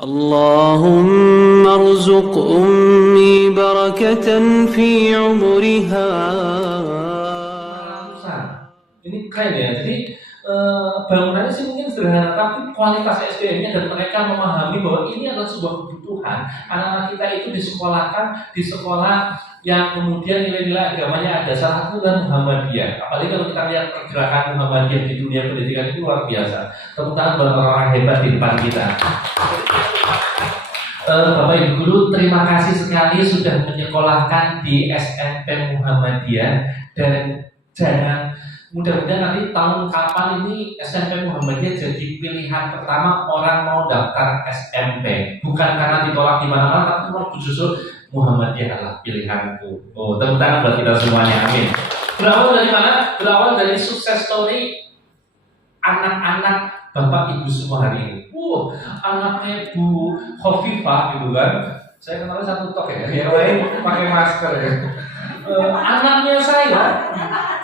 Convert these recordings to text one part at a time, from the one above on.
اللهم ارزق أمي بركة في عمرها. Ini keren ya. Jadi bangunannya sih mungkin sederhana, tapi kualitas SDM-nya dan mereka memahami bahwa ini adalah sebuah kebutuhan. Anak-anak kita itu disekolahkan di sekolah yang kemudian nilai-nilai agamanya ada, salah satu dan Muhammadiyah. Apalagi kalau kita lihat pergerakan Muhammadiyah di dunia pendidikan itu luar biasa. Tepuk tangan buat orang-orang hebat di depan kita. Bapak Ibu Guru, terima kasih sekali sudah menyekolahkan di SMP Muhammadiyah, dan jangan mudah-mudahan nanti tahun kapan ini SMP Muhammadiyah jadi pilihan pertama orang mau daftar SMP, bukan karena ditolak di mana-mana, tapi justru Muhammadiyah adalah pilihanku. Oh, tepuk tangan buat kita semuanya, amin. Berawal dari mana? Berawal dari sukses story anak-anak Bapak Ibu semua hari ini. Anaknya Bu Khofifah gitu kan. Saya kenal satu tok ya, yang lain pakai masker ya.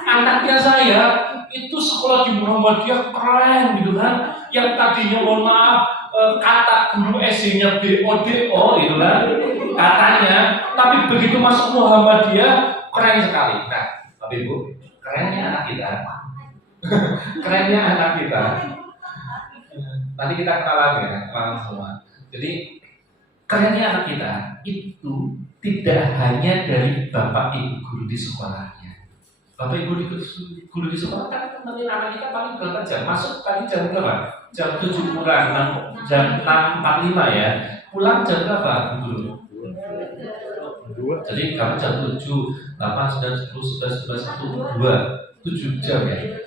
Anaknya saya itu sekolah di Muhammadiyah keren gitu kan. Yang tadinya mohon maaf kata guru SD-nya BODO gitu kan katanya, tapi begitu masuk Muhammadiyah keren sekali. Nah, Bapak Ibu, kerennya anak kita. Kerennya anak kita. Nanti kita kenalan ya, kenalan semua. Jadi kerennya anak kita itu tidak hanya dari Bapak Ibu guru di sekolahnya. Bapak Ibu guru di sekolah kan temenin anak kita paling berapa jam? Masuk tadi jam berapa? Jam 7 kurang, jam 6.45 ya. Pulang jam berapa guru? Jadi kamu jam 7, 8, 9, 10, 11, 12, 1, 2 7 jam ya.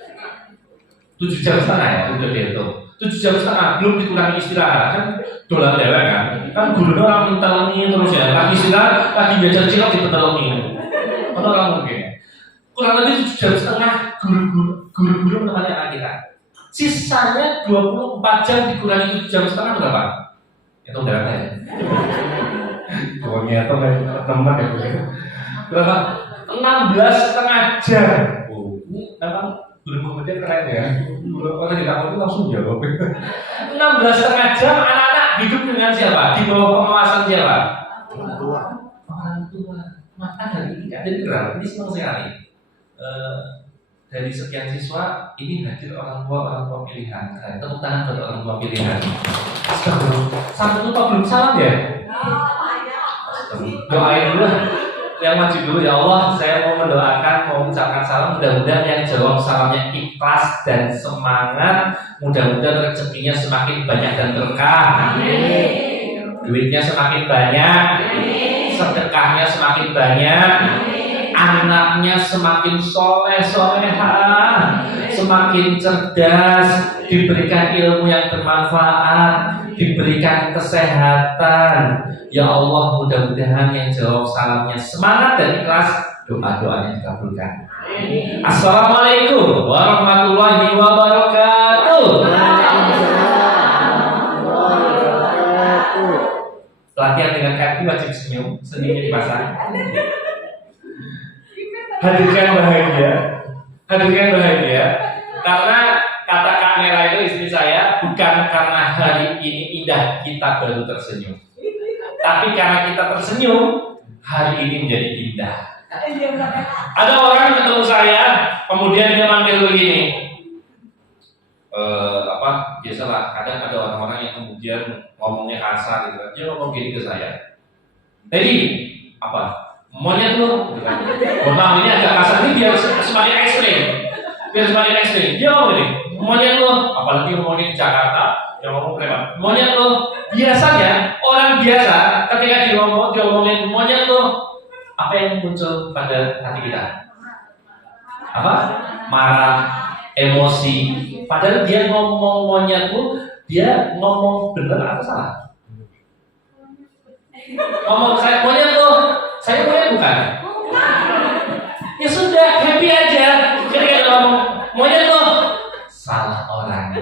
7 jam setengah ya, udah dihitung. 7 jam setengah, belum dikurangi istirahat kan dolar dewek kan guru orang mintalangi terus ya, lagi istirahat, lagi belajar cilok dipetelangi mana orang mungkin kurang lebih 7 jam setengah guru-guru menemani anak kita. Sisanya 24 jam dikurangi 7 jam setengah berapa? Hitung berapa ya? Pokoknya teman ya berapa? 16,5 jam. Ini memang guru kemudian keren ya. Orang ditakut itu langsung jawab. 16,5 jam anak-anak hidup dengan siapa? Di bawah pengawasan siapa? Orang tua. Maka hari ini ada gerak. Ini senang sekali. Dari sekian siswa ini hadir orang tua pilihan. Tepuk tangan buat orang tua pilihan. Sampai lupa belum salam ya? Doain dulu. Yang maju dulu, ya Allah, saya mau mendoakan, mau mengucapkan salam, mudah-mudahan yang jawab salamnya ikhlas dan semangat, mudah-mudahan rezekinya semakin banyak dan berkah. Amin. Duitnya semakin banyak. Amin. Sedekahnya semakin banyak. Amin. Anaknya semakin soleh-solehah, semakin cerdas, diberikan ilmu yang bermanfaat, diberikan kesehatan. Ya Allah, mudah-mudahan yang jawab salamnya semangat dan ikhlas, doa-doanya dikabulkan. Assalamualaikum warahmatullahi wabarakatuh. Latihan dengan kaki wajib senyum, senyumnya dipasang. Hadirkan bahagia, karena kata Kak Nera itu istri saya, bukan karena hari ini indah kita baru tersenyum, tapi karena kita tersenyum, hari ini menjadi indah. Ada orang ketemu saya, kemudian dia manggil begini, biasalah, kadang ada orang-orang yang kemudian ngomongnya kasar gitu. Dia ngomong gini ke saya, Teddy, apa? Monyet lu, ini agak kasar, ini biar semakin ekstrim. Dia ngomong gini, monyet lu, apalagi ngomongin di Jakarta, yang ngomong preman, monyet lu. Biasanya orang biasa ketika diomongin monyet lu, apa yang muncul pada hati kita? Apa? Marah, emosi. Padahal dia ngomong monyet lu, dia ngomong benar atau salah? Ngomong saya monyet lu, saya monyet bukan? Ya sudah, happy aja. Ketika dia ngomong monyet lu, salah orang.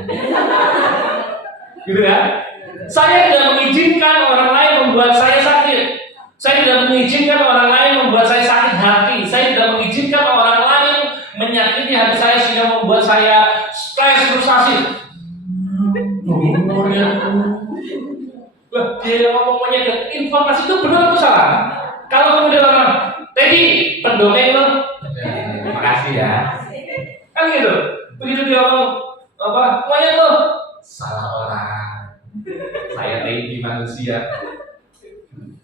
Gitu kan? Saya tidak mengizinkan orang lain membuat saya sakit. Saya tidak mengizinkan orang lain membuat saya sakit hati. Saya tidak mengizinkan orang lain menyakiti hati saya sehingga membuat saya stres, frustasi. Wah, dia ngomongnya dan informasi itu benar atau salah? Kalau kemudian orang, Teddy, pendongeng lo, makasih ya. Kan gitu. Begitu dia ngomong, apa, semuanya lo, salah orang. Saya Teddy manusia.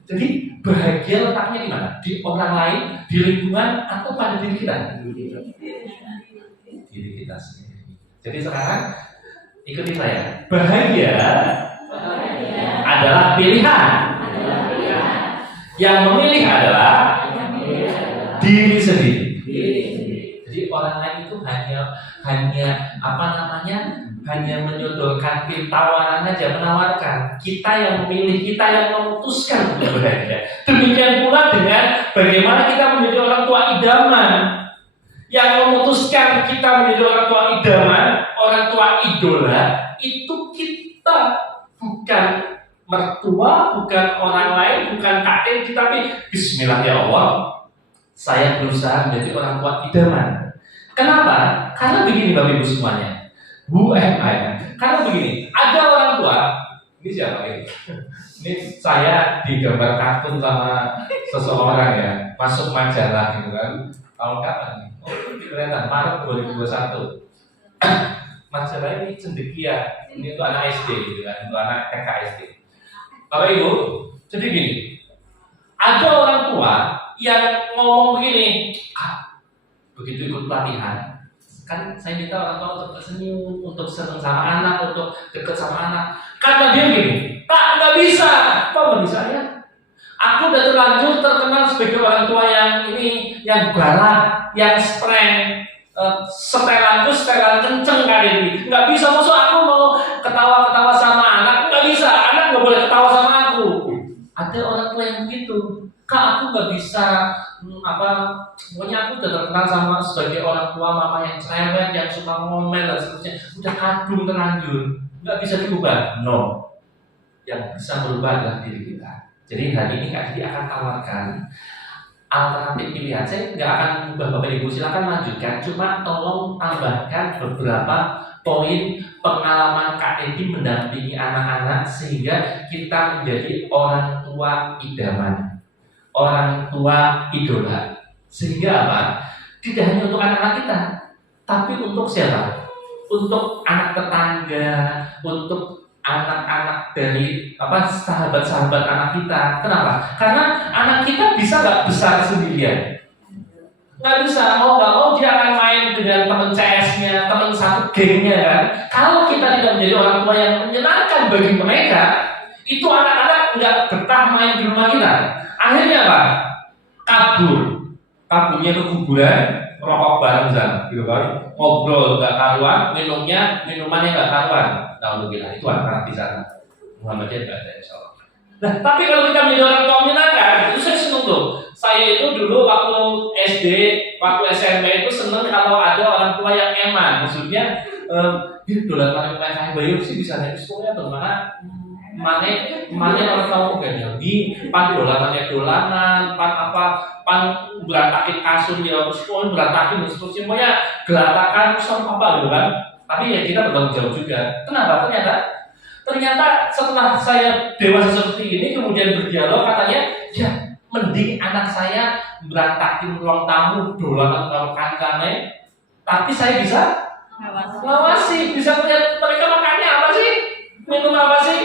Jadi bahagia letaknya di mana? Di orang lain, di lingkungan, atau pada diri kita? Diri kita sendiri. Jadi sekarang ikuti saya. Bahagia adalah pilihan. Yang memilih adalah diri sendiri. Jadi orang lain itu hanya apa namanya? Hanya menyodorkan tawaran aja, menawarkan. Kita yang memilih, kita yang memutuskan untuk bahagia. Demikian pula dengan bagaimana kita menjadi orang tua idaman. Yang memutuskan kita menjadi orang tua idaman, orang tua idola, itu kita, bukan mertua, bukan orang lain, bukan kakek, tapi Bismillah ya Allah, saya berusaha menjadi orang tua idaman. Kenapa? Karena begini Bapak Ibu semuanya. Who am I? Karena begini, ada orang tua, ini siapa ini? Ini saya digambar kartun sama seseorang ya, masuk majalah gitu kan. Tahun kapan nih? Oh, kelihatan Maret 2021. Majalah ini cendekia, ini untuk anak SD gitu kan, untuk anak TK SD. Bapak Ibu, jadi gini, ada orang tua yang ngomong begini, begitu ikut pelatihan, kan saya minta orang tua untuk tersenyum, untuk senang sama anak, untuk dekat sama anak. Karena dia gini, Pak nggak bisa, kok nggak bisa ya? Aku udah terlanjur terkenal sebagai orang tua yang ini, yang galak, yang strength, setelanku setelan kenceng kali ini. Nggak bisa, maksud aku mau ketawa-ketawa sama anak, nggak bisa, anak nggak boleh ketawa sama aku. Ada orang tua yang begitu. Kak, aku nggak bisa pokoknya aku udah terkenal sama sebagai orang tua mama yang cerewet, yang suka ngomel dan seterusnya, udah kadung terlanjur, nggak bisa diubah. No, yang bisa berubah adalah diri kita. Jadi hari ini Kak Didi akan tawarkan alternatif pilihan. Saya nggak akan ubah Bapak Ibu, silakan lanjutkan. Cuma tolong tambahkan beberapa poin pengalaman Kak Didi mendampingi anak-anak sehingga kita menjadi orang tua idaman, orang tua idola. Sehingga apa? Tidak hanya untuk anak-anak kita, tapi untuk siapa? Untuk anak tetangga, untuk anak-anak dari sahabat-sahabat anak kita. Kenapa? Karena anak kita bisa nggak besar sendirian. Nggak bisa, mau nggak mau dia akan main dengan teman CS-nya, teman satu gengnya kan. Kalau kita tidak menjadi orang tua yang menyenangkan bagi mereka, itu anak-anak nggak betah main di rumah kita. Akhirnya apa? Kaburnya ke kuburan, rokok bareng gitu kan, ngobrol nggak karuan, minumannya nggak karuan. Alhamdulillah itu anak di sana. Muhammadiyah nggak ada insyaallah. Nah, tapi kalau kita menjadi orang tua menyenangkan, itu saya senang tuh. Saya itu dulu waktu SD, waktu SMP itu senang kalau ada orang tua yang eman. Maksudnya, dolan main bayu sih bisa dari sekolah bagaimana? Mana orang tahu kan ya? Di pan dolanan, pan berantakin kasur ya, sekolah berantakin semuanya gelatakan sama apa gitu kan? Tapi ya kita bertanggung jawab juga. Kenapa? Ternyata setelah saya dewasa seperti ini kemudian berdialog katanya, ya mending anak saya berantakin ruang tamu, dolanan kalau kancane, tapi saya bisa ngawasi, bisa melihat mereka makannya apa sih, minum apa sih,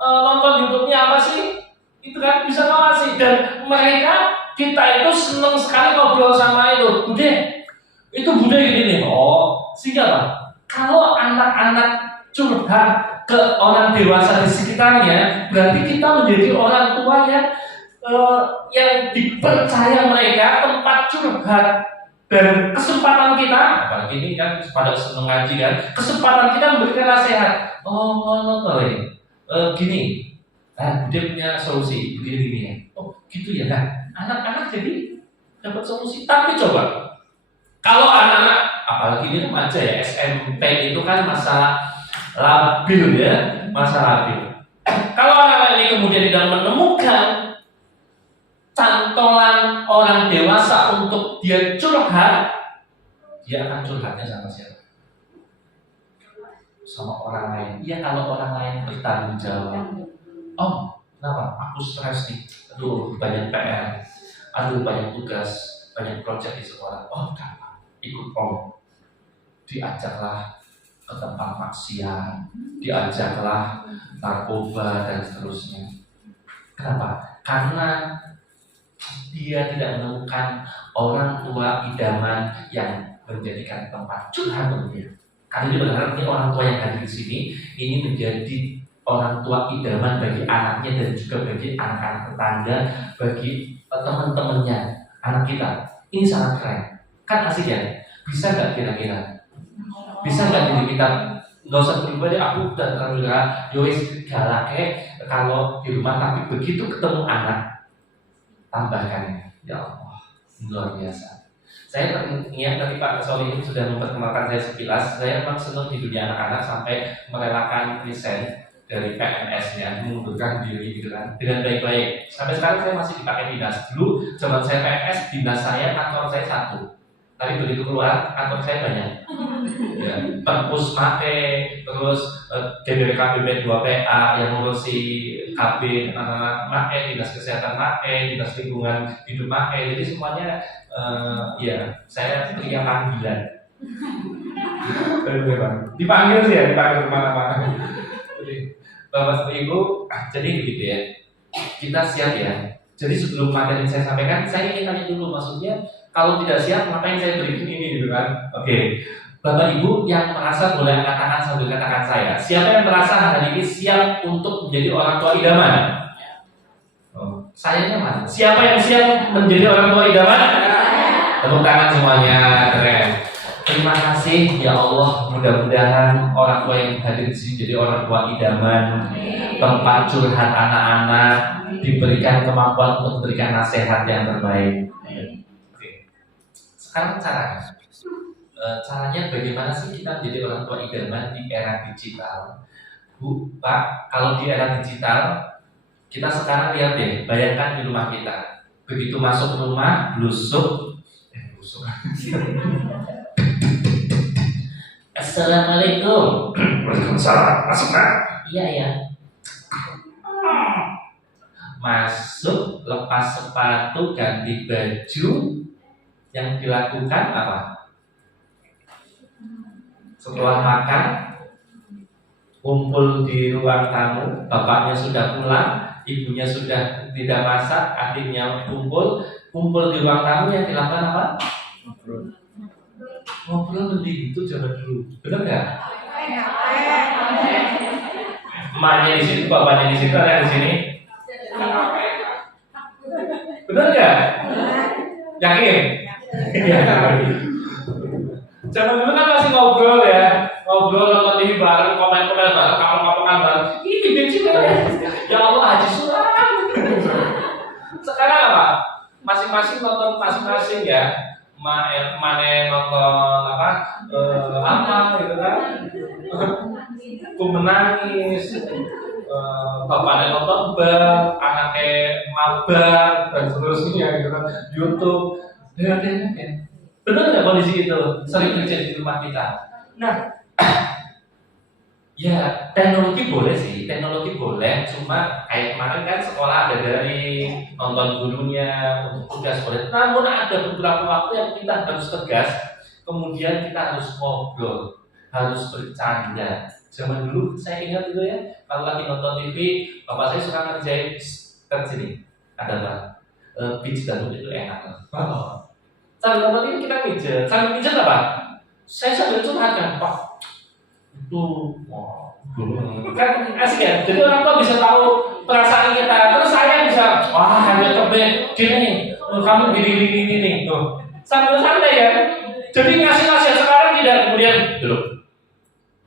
nonton YouTube-nya apa sih, itu kan bisa ngawasi. Dan mereka, kita itu senang sekali ngobrol sama itu bude gini nih. Oh, sehingga apa? Kalau anak-anak curhat ke orang dewasa di sekitarnya, berarti kita menjadi orang tua yang dipercaya mereka tempat curhat. Dan kesempatan kita, apalagi ini kan pada senang ngaji kan, kesempatan kita memberikan nasihat. Gini, dia punya solusi begini ya. Oh gitu ya, nah anak-anak jadi dapat solusi. Tapi coba kalau anak-anak, apalagi ini remaja ya, SMP itu kan masa labil ya, masa labil. Kalau anak-anak ini kemudian tidak menemukan cantolan orang dewasa untuk dia curhat, dia akan curhatnya sama siapa? Sama orang lain. Iya, kalau orang lain bertanggung jawab, Om, kenapa? Aku stres nih. Aduh, banyak PR. Aduh, banyak tugas, banyak proyek di sekolah. Oh, kenapa? Ikut Om. Diajaklah ke tempat maksiat, diajaklah narkoba dan seterusnya. Kenapa? Karena dia tidak menemukan orang tua idaman yang menjadikan tempat curhat untuk dia. Karena dia berharap ini orang tua yang hadir di sini ini menjadi orang tua idaman bagi anaknya dan juga bagi anak-anak tetangga, bagi teman-temannya, anak kita. Ini sangat keren. Kan asik ya? Bisa nggak kira-kira? Bisa nggak diri kita nggak usah berubah deh, aku udah terlalu yowis galak kalau di rumah, tapi begitu ketemu anak tambahkan, ya Allah, luar biasa. Saya teringat tadi Pak Soli ini sudah memperkenalkan saya sekilas. Saya memang senang di dunia anak-anak sampai merelakan resign dari PNS-nya, mengundurkan diri gitu kan, dengan baik-baik. Sampai sekarang saya masih dipakai dinas. Dulu zaman saya PNS, dinas saya, kantor saya satu. Tapi begitu keluar, kantor saya banyak. Ya, perpus make, terus DBKBP 2PA yang ngurusi KB anak-anak make, dinas kesehatan make, dinas lingkungan hidup make. Jadi semuanya ya saya pria panggilan. Dipanggil sih ya, dipanggil kemana-mana. Jadi Bapak Ibu, jadi begitu ya. Kita siap ya. Jadi sebelum materi saya sampaikan, saya ingin tanya dulu, maksudnya kalau tidak siap, ngapain saya berikan ini gitu kan? Oke. Bapak Ibu yang merasa boleh katakan sambil katakan saya. Siapa yang merasa hari ini siap untuk menjadi orang tua idaman? Oh, sayanya mana? Siapa yang siap menjadi orang tua idaman? Tepuk tangan semuanya, keren. Terima kasih ya Allah, mudah-mudahan orang tua yang hadir di sini jadi orang tua idaman, tempat curhat anak-anak, diberikan kemampuan untuk memberikan nasihat yang terbaik. Oke. Sekarang caranya bagaimana sih kita menjadi orang tua idaman di era digital? Bu, Pak, kalau di era digital, kita sekarang lihat deh, bayangkan di rumah kita. Begitu masuk rumah, blusuk. Assalamualaikum. Waalaikumsalam. Masuk Pak? Iya ya. Masuk, lepas sepatu, ganti baju. Yang dilakukan apa? Setelah makan, kumpul di ruang tamu, bapaknya sudah pulang, ibunya sudah tidak masak, adiknya kumpul di ruang tamu, yang dilakukan apa? Ngobrol lebih itu zaman dulu, benar nggak? Emaknya di situ, bapaknya di situ, ada di sini. Benar nggak? Yakin? Zaman dulu kan masih ngobrol ya, nonton TV bareng, komen-komen bareng, kapal-kapalan bareng. Ini bensin ya, ya Allah Haji Sulam. Sekarang apa? Masing-masing nonton masing-masing ya. Mana nonton apa gitu kan? Aku menangis. Bapaknya nonton bal, anaknya mabar dan seterusnya gitu kan. YouTube, ya. Benar nggak kondisi itu sering terjadi di rumah kita? Nah, ya teknologi boleh sih, teknologi boleh. Cuma kayak kemarin kan sekolah ada dari nonton gurunya untuk tugas boleh. Namun ada beberapa waktu yang kita harus tegas, kemudian kita harus ngobrol, harus bercanda. Zaman dulu saya ingat itu ya, kalau lagi nonton TV, bapak saya suka ngerjain kan sini ada apa? Pitch dan itu enak. Sambil nonton ini kita pijat. Sambil pijat apa? Saya sambil curhat kan, Pak. Itu, kan asik ya. Jadi orang tua bisa tahu perasaan kita. Terus saya bisa, wah kamu tebek gini, kamu gini nih. Sambil santai ya. Jadi ngasih sekarang tidak kemudian dulu.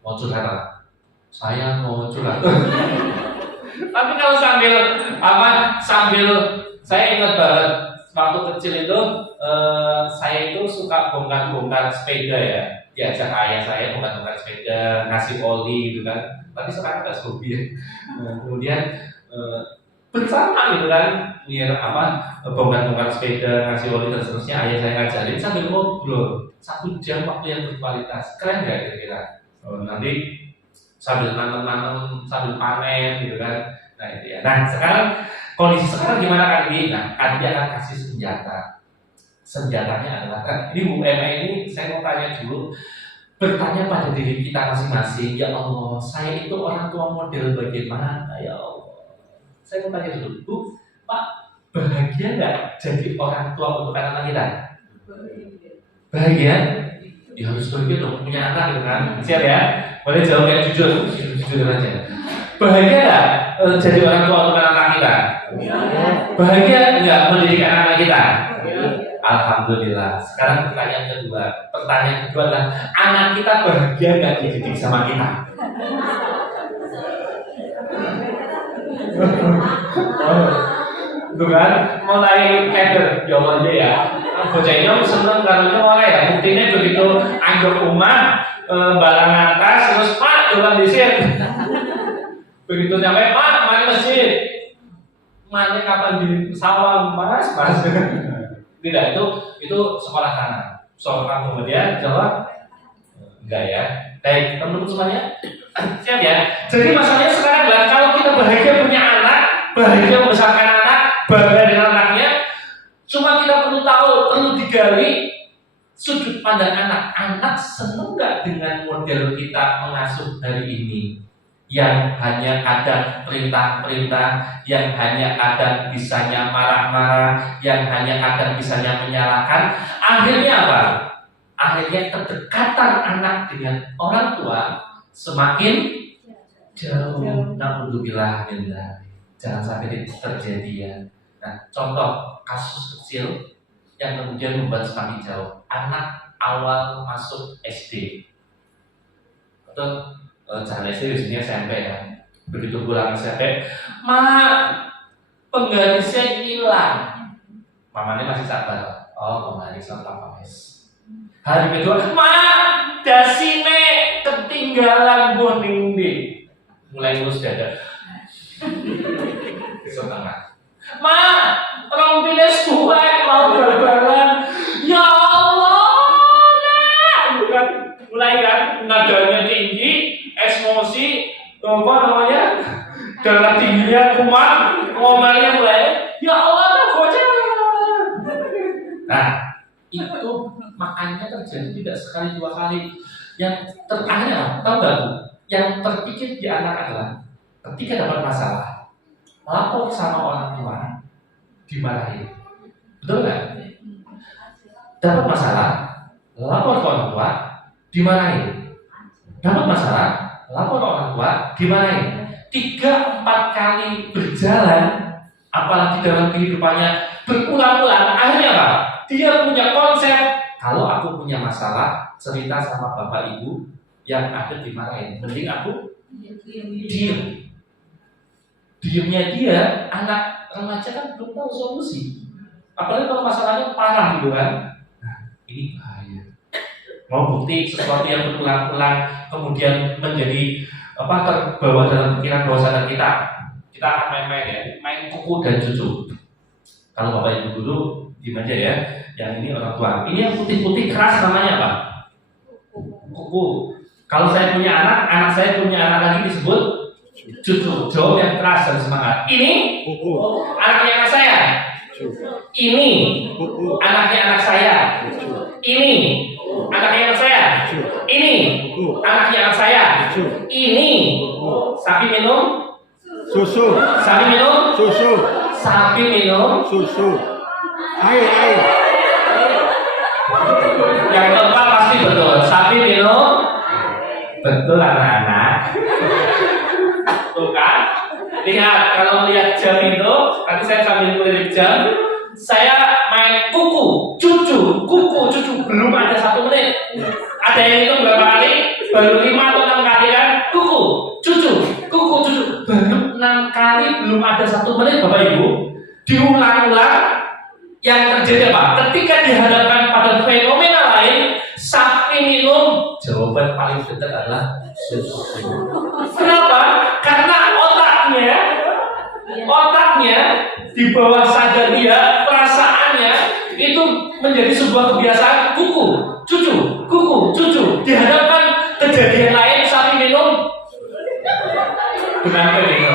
Mau curhat apa? Saya mau curhat. Tapi kalau sambil saya ingat banget waktu kecil itu. Saya itu suka bongkar-bongkar sepeda ya, diajak ayah saya bongkar-bongkar sepeda, ngasih oli gitu kan. Tapi sekarang nggak hobi ya. Kemudian bersama gitu kan, bongkar-bongkar sepeda, ngasih oli dan seterusnya. Ayah saya ngajarin sambil ngobrol 1 jam waktu yang berkualitas. Keren nggak kira-kira? Nanti sambil nanam, sambil panen gitu kan. Nah itu ya. Nah sekarang kondisi sekarang gimana Kak Didi? Nah Kak Didi akan kasih senjata. Senjatanya adalah, ini Bu Emma ini saya mau tanya dulu, bertanya pada diri kita masing-masing, ya Allah, saya itu orang tua model bagaimana ya Allah? Saya mau tanya dulu, Bu, Pak, bahagia nggak jadi orang tua untuk anak kita? Bahagia? Ya harus bahagia dong, punya anak gitu kan? Siap ya? Boleh jawab yang jujur, jujur aja. Bahagia nggak jadi orang tua untuk anak kita? Bahagia nggak mendidik anak kita? Alhamdulillah. Sekarang pertanyaan kedua. Pertanyaan kedua adalah, anak kita bahagia nggak dididik sama kita? Tuh kan, mulai keder jawabannya ya. Bocah ini seneng karena mulai ya. Buktinya begitu anggap rumah, balangan tas, terus Pak jalan di sini. Begitu nyampe Pak, mari masjid. Mana kapan di sawah, mas. Tidak, itu sekolah sana. Seorang kemudian jawab enggak ya. Baik, teman-teman semuanya siap ya. Jadi masalahnya sekarang adalah kalau kita bahagia punya anak, bahagia membesarkan anak, bangga dengan anaknya, cuma kita perlu tahu, perlu digali sudut pandang anak. Anak seneng nggak dengan model kita mengasuh hari ini? Yang hanya kadang perintah-perintah, yang hanya kadang bisanya marah-marah, yang hanya kadang bisanya menyalahkan. Akhirnya apa? Akhirnya kedekatan anak dengan orang tua semakin jauh. Na'udzubillah min dzalik. Jangan sampai itu terjadi ya. Nah, contoh kasus kecil yang kemudian membuat semakin jauh. Anak awal masuk SD. Betul? Jangan SD, biasanya SMP ya. Begitu pulang SMP, Ma, penggarisnya hilang. Mamanya masih sabar. Oh, penggaris sama penggaris. Hari kedua, Ma, dasine ketinggalan boning di. Mulai ngurus dada. Setengah. Ma, orang pilih suai mau bal-balan. Ya Allah, bukan mulai kan nadanya tinggi. Emosi, apa namanya, darah tingginya kumat, ngomelnya mulai, ya Allah, tak bocah. Nah, itu makanya terjadi tidak sekali dua kali. Yang terakhir, tahu nggak Bu? Yang terpikir di anak adalah ketika dapat masalah, lapor sama orang tua, dimarahin. Betul nggak? Dapat masalah, lapor ke orang tua, dimarahin. Dapat masalah, lapor orang tua, dimarahin. 3-4 kali berjalan, apalagi dalam kehidupannya berulang-ulang, akhirnya apa? Dia punya konsep, kalau aku punya masalah, cerita sama bapak ibu, yang ada dimarahin. Mending aku diem. Diemnya dia, anak remaja kan belum tahu solusi. Apalagi kalau masalahnya parah gitu kan. Nah, ini bahaya. Mau bukti sesuatu yang berulang-ulang kemudian menjadi terbawa dalam pikiran bawah sadar kita akan main-main ya, main kuku dan cucu. Kalau bapak ibu dulu diem aja ya, yang ini orang tua. Ini yang putih-putih keras namanya apa? Kuku. Kalau saya punya anak saya punya anak lagi disebut cucu. Jawab yang keras dan semangat. Ini kuku. Anaknya anak saya. Ini kuku. Anaknya anak saya. Ini anaknya anak saya. Ini anaknya anak saya. Ini sapi minum susu. Sapi minum Susu. Sapi minum Susu. Air. Yang keempat pasti betul. Sapi minum. Betul anak-anak. Tuh kan? Lihat, kalau melihat jam itu, nanti saya sambil melirik jam, saya main kuku, cucu, belum ada 1 menit. Ada yang itu berapa kali? Baru 5 atau 6 kali kan? Kuku, cucu, baru 6 kali, belum ada 1 menit Bapak Ibu. Diulang-ulang, yang terjadi apa? Ketika dihadapkan pada fenomena lain, sapi minum, jawaban paling dekat adalah susu. Kenapa? Karena otaknya di bawah sadar dia, perasaannya itu menjadi sebuah kebiasaan kuku, cucu. Dihadapkan kejadian lain, sapi minum. Kenapa ini?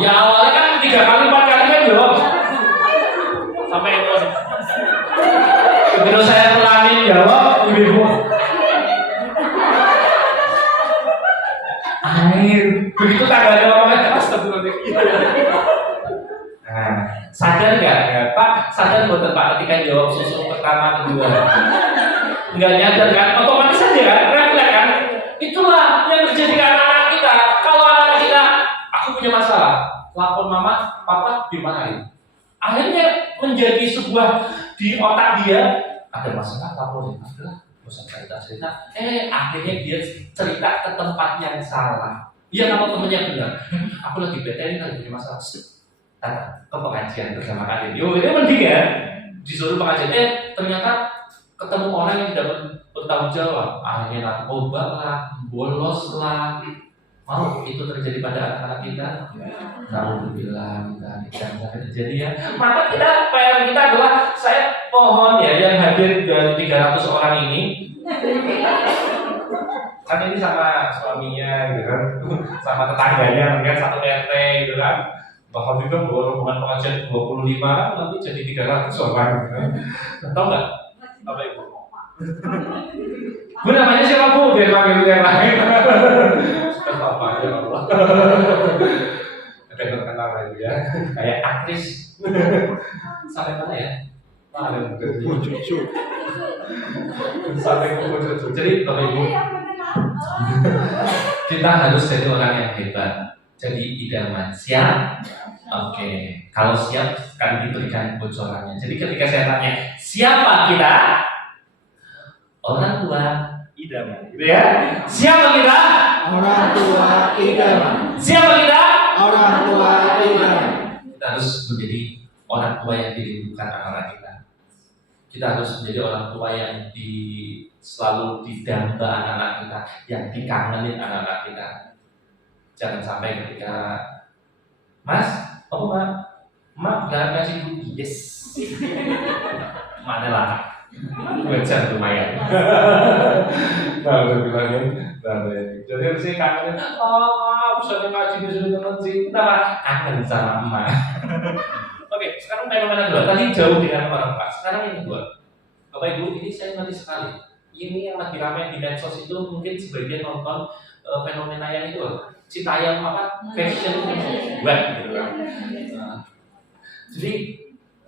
Ya awalnya kan 3 kali 4 kali kan jawab sampai itu. Begitu saya ulangin jawab, ibu air. Begitu tangganya ngomongnya astagfirullahaladzim. Nah, sadar nggak ya Pak? Sadar buat Pak ketika jawab susu pertama kedua? Nggak nyadar kan? Otomatis saja kan? Refleks kan? Itulah yang terjadi ke anak-anak kita. Kalau anak-anak kita, aku punya masalah, lapor mama, papa dimarahin. Akhirnya menjadi sebuah di otak dia ada masalah, laporin, adalah bosan cerita. Akhirnya dia cerita ke tempat yang salah. Iya kalau temennya benar, aku lagi bete ini lagi punya masalah. Datang ke pengajian bersama kalian. Yo ini mending ya disuruh pengajian. Ternyata ketemu orang yang tidak bertanggung jawab. Akhirnya narkoba lah, bolos lah. Mau itu terjadi pada anak-anak kita? Alhamdulillah kita jangan terjadi ya. Maka kita PR kita adalah saya mohon ya yang hadir dari 300 orang ini. Kan ini sama suaminya gitu kan, sama tetangganya mungkin satu RT gitu kan. Bahkan juga bawa rombongan pengajian 25 nanti jadi 300 orang gitu kan. Tahu nggak? Apa itu? Bu namanya siapa Bu? Biar panggil yang lain. Apa ya Allah. Ada terkenal lagi ya. Kayak aktris. Sampai mana ya? Mana Kuku cucu. Sampai kuku cucu. Jadi Bapak Ibu, kita harus jadi orang yang hebat. Jadi idaman. Siap? Oke. Kalau siap akan diberikan bocorannya. Jadi ketika saya tanya, siapa kita? Orang tua idaman. Gitu ya? Siapa kita? Orang tua idaman. Siapa kita? Orang tua idaman. Kita harus menjadi orang tua yang dirindukan anak-anak kita. Kita harus menjadi orang tua yang selalu didamba anak-anak kita, yang dikangenin anak-anak kita. Jangan sampai ketika Mas, mak gak kasih duit, yes. Mana lah, 2 jam lumayan. Nah, udah bilangin, jadi harusnya kangen. Bisa ngaji di sini sih, kenapa? Kangen sama emak. Oke, sekarang fenomena kedua. Tadi jauh dengan orang tua. Sekarang yang kedua, Bapak Ibu, ini saya ngerti sekali. Ini yang lagi ramai di medsos itu mungkin sebagian nonton fenomena yang itu, Citayam fashion web gitu kan. Jadi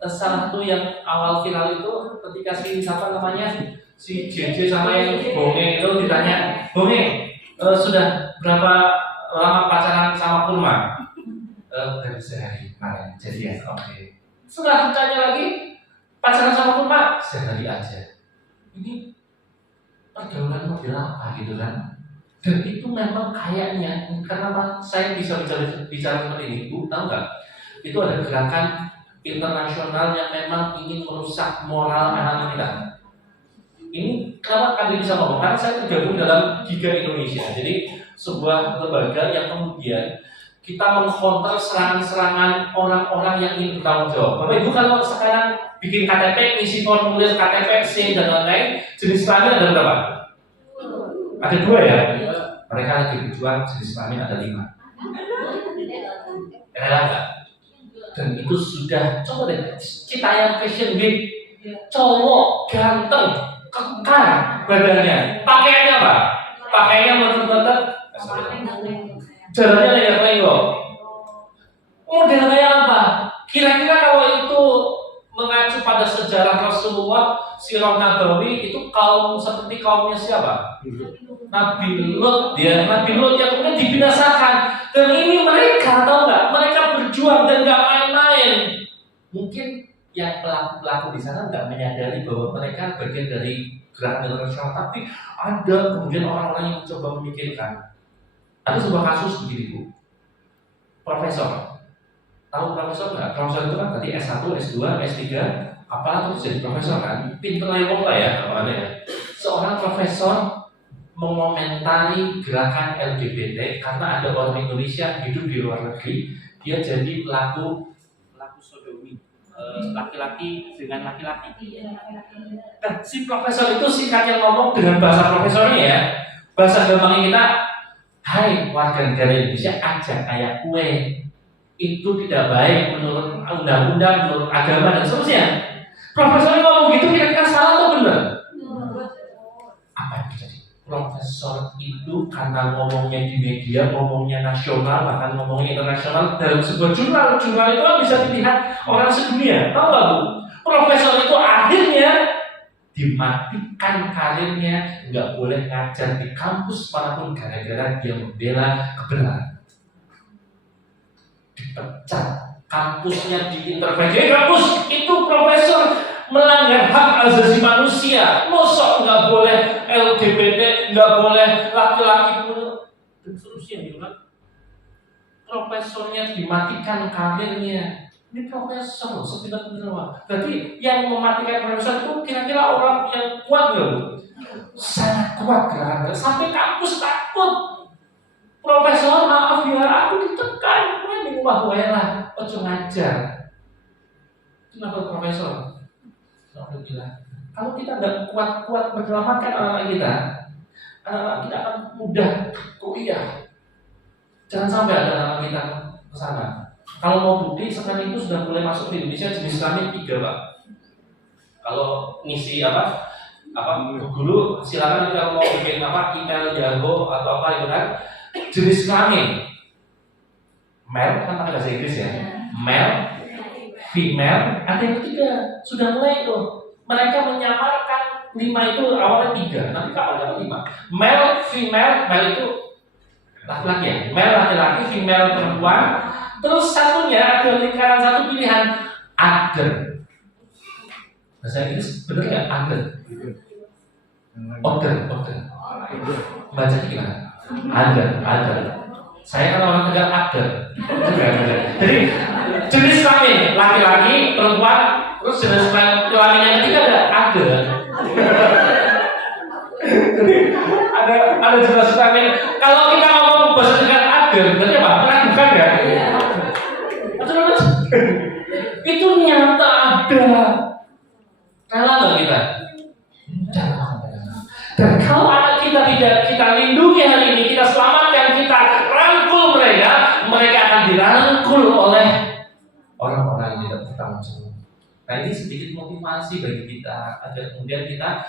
salah satu yang awal viral itu ketika si JJ sama yang Bonge itu ditanya, Bonge sudah berapa lama pacaran sama Purma? Baru sehari kemarin jadian. Oke. Setelah ditanya lagi pacaran sama Purma sehari aja. Ini pergaulan model apa gitu kan? Dan itu memang kayaknya, kenapa saya bisa bicara seperti ini, Bu? Tahu nggak? Itu ada gerakan internasional yang memang ingin merusak moral anak kita. Ini kenapa kami bisa ngomong? Karena saya tergabung dalam Giga Indonesia. Jadi sebuah lembaga yang kemudian kita mengkonter serangan-serangan orang-orang yang ingin bertanggung jawab. Bapak Ibu kalau sekarang bikin KTP, isi formulir KTP, SIM dan lain-lain, jenis kelamin ada berapa? Ada 2 ya? Mereka lagi berjuang, jenis kelamin ada 5. Rela nggak? Dan itu sudah, coba deh, Citayam Fashion Week, cowok ganteng, kekar badannya, pakaiannya apa? Pakaiannya bener-bener jalannya lenggo. Model kayak apa? Kira-kira kalau itu mengacu pada sejarah Rasulullah, Sirah Nabawi itu kaum seperti kaumnya siapa? Nabi Lut, ya Nabi Lut yang kemudian dibinasakan. Dan ini mereka tahu nggak? Mereka berjuang dan nggak main-main. Mungkin yang pelaku-pelaku di sana nggak menyadari bahwa mereka bagian dari gerakan internasional, tapi ada kemudian orang-orang yang mencoba memikirkan. Ada sebuah kasus begini Bu, profesor. Tahu profesor nggak? Profesor itu kan tadi S1, S2, S3, apalagi terus jadi profesor kan? Pinter lah ya, namanya. Seorang profesor mengomentari gerakan LGBT karena ada orang Indonesia hidup di luar negeri, dia jadi pelaku sodomi, laki-laki dengan laki-laki. Nah, si profesor itu singkatnya ngomong dengan bahasa profesornya ya, bahasa gampangnya kita, hai warga negara Indonesia, ajak kayak kue. itu tidak baik menurut undang-undang, menurut agama dan seterusnya. Profesor ngomong gitu kira-kira salah atau benar? Apa yang terjadi? Profesor itu karena ngomongnya di media, ngomongnya nasional, bahkan ngomongnya internasional dalam sebuah jurnal itu kan bisa dilihat orang sedunia. Tahu nggak Bu? Profesor itu akhirnya dimatikan karirnya, nggak boleh ngajar di kampus manapun gara-gara dia membela kebenaran. Dipecat, kampusnya diintervensi. Kampus itu profesor melanggar hak asasi manusia. Mosok nggak boleh LGBT, nggak boleh laki-laki pun dan seterusnya gitu kan. Profesornya dimatikan karirnya. Ini profesor, sepintar-pintar. Berarti yang mematikan profesor itu kira-kira orang yang kuat nggak? Sangat kuat kan? Sampai kampus takut. Profesor, maaf ya, aku ditekan. Di rumah gue lah, ojo ngajar. Kenapa profesor? Aku bilang, kalau kita nggak kuat-kuat menyelamatkan anak-anak kita akan mudah kuliah. Jangan sampai ada anak kita ke sana. Kalau mau bukti, sekarang itu sudah mulai masuk di Indonesia jenis kelamin 3, Pak. Kalau ngisi guru silakan kalau mau bikin email jago atau apa itu kan. Jenis kelamin male kan pakai bahasa Inggris ya, male, female, ada yang 3 sudah mulai tuh. Mereka menyamarkan 5 itu awalnya 3, nanti kapan dapat 5. Male, female, male itu laki-laki ya, male laki-laki, female perempuan. Terus satunya ada lingkaran satu pilihan other. Bahasa Inggris bener nggak other? Other. Bacanya gimana? Other. Saya kan orang Tegal other. Jadi jenis kelamin laki-laki, perempuan, terus jenis kelamin yang ketiga ada other. Jadi ada jenis kelamin. Kalau kita ngomong bahasa Tegal other, berarti apa? Bukan ya? Itu nyata ada. Kalah nggak kita? Dan kalau anak kita tidak kita lindungi hari ini, kita selamatkan, kita rangkul mereka akan dirangkul oleh orang-orang yang tidak bertanggung jawab. Nah ini sedikit motivasi bagi kita agar kemudian kita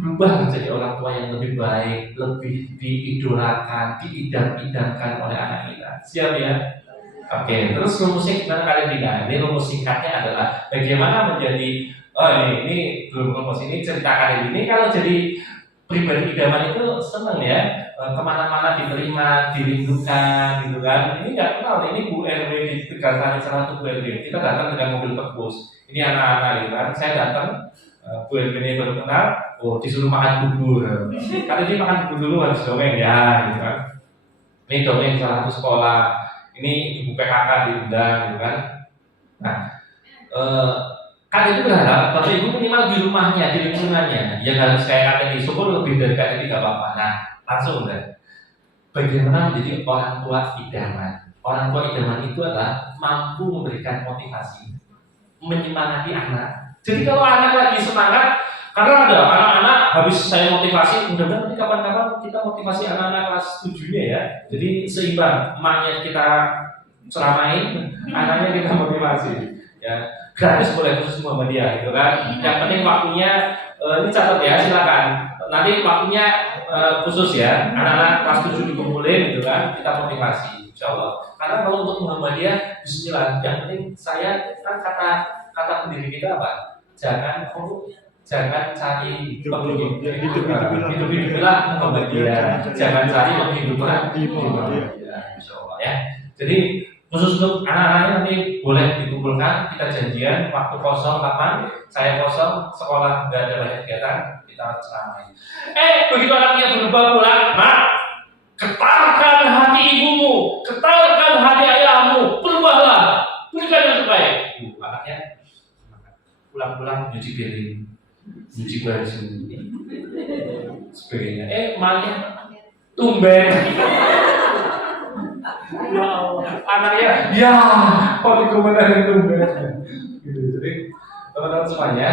berubah menjadi orang tua yang lebih baik, lebih diidolakan, diidam-idamkan oleh anak kita. Siap ya? Oke, terus rumusnya gimana kalian tidak? Ini rumus singkatnya adalah bagaimana menjadi ini belum rumus ini cerita kali ini kalau jadi pribadi idaman itu seneng ya, kemana-mana diterima, dirindukan gitu kan. Ini nggak kenal, ini Bu RW di Tegal Sari salah satu Bu RW. Kita datang dengan mobil terbus. Ini anak-anak gitu kan. Saya datang, Bu RW ini baru kenal, disuruh makan bubur. Kalau dia makan bubur dulu harus dongeng ya gitu kan. Ini dongeng salah satu sekolah. Ini ibu PKK diundang gitu kan. Nah, kakek itu berharap kalau ibu minimal di rumahnya, di lingkungannya, yang harus kayak kakek di syukur lebih dari kakek ini gak apa-apa. Nah, langsung udah. Bagaimana menjadi orang tua idaman? Orang tua idaman itu adalah mampu memberikan motivasi, menyemangati anak. Jadi kalau anak lagi semangat, karena ada anak-anak habis saya motivasi, mudah-mudahan nanti kapan-kapan kita motivasi anak-anak kelas 7-nya ya. Jadi seimbang, emaknya kita ceramain, anaknya kita motivasi. Ya. Gratis boleh khusus Muhammadiyah gitu kan. Yang penting waktunya ini catat ya silakan. Nanti waktunya khusus ya. Anak-anak kelas 7 dikumpulin gitu kan. Kita motivasi insyaallah. Karena kalau untuk Muhammadiyah bismillah. Yang penting saya kan kata pendiri kita apa? Jangan cari hidup-hidupilah Muhammadiyah. Jangan cari penghidupan di Muhammadiyah insyaallah ya. Jadi khusus untuk anak-anaknya nanti boleh dikumpulkan, kita janjian waktu kosong kapan, saya kosong, sekolah nggak ada banyak kegiatan, kita ceramai. Begitu anaknya berubah pulang, Mak, getarkan hati ibumu, getarkan hati ayahmu, berubahlah, berikan yang terbaik. Anaknya pulang-pulang nyuci piring, nyuci baju, sebagainya. Maknya tumben. Anaknya, ya, kok dikomentarin itu gitu. Jadi teman-teman semuanya,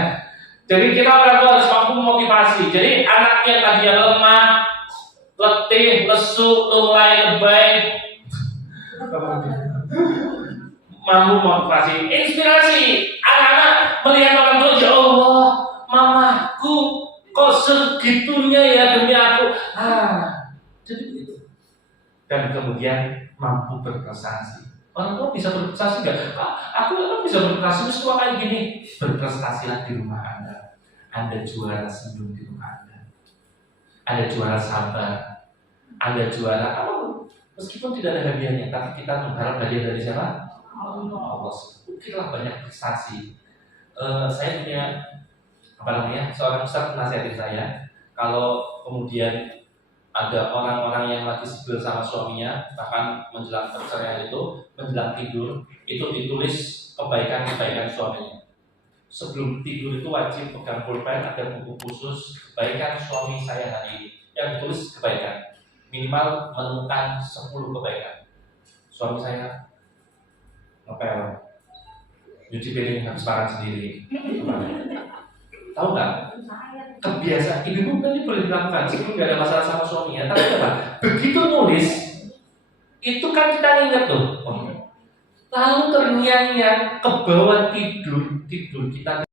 jadi kita orang tua harus mampu motivasi. Jadi anaknya tadinya lemah, letih, lesu, lunglai, lebay, mampu motivasi, inspirasi anak-anak melihat orang tua, ya Allah, mamaku kok segitunya ya demi aku. Jadi begitu. Dan kemudian mampu berprestasi. Orang tua bisa berprestasi nggak? Aku kan bisa berprestasi semua kayak gini. Berprestasilah di rumah Anda. Anda juara senyum di rumah Anda. Anda juara sabar. Anda juara apa? Meskipun tidak ada hadiahnya, tapi kita mengharap hadiah dari siapa? Allah. Mungkinlah banyak prestasi. Saya punya seorang ustaz nasihatin saya, kalau kemudian ada orang-orang yang lagi sebel sama suaminya, bahkan menjelang perceraian itu, menjelang tidur, itu ditulis kebaikan-kebaikan suaminya. Sebelum tidur itu wajib pegang pulpen, ada buku khusus kebaikan suami saya hari ini, yang ditulis kebaikan. Minimal menemukan 10 kebaikan. Suami saya ngepel, nyuci piring habis makan sendiri. Tahu nggak? Kebiasaan ibu kan ini boleh dilakukan sebelum nggak ada masalah sama suaminya. Tapi apa? Begitu nulis, itu kan kita ingat tuh. Lalu terngiang-ngiang ke bawah tidur kita.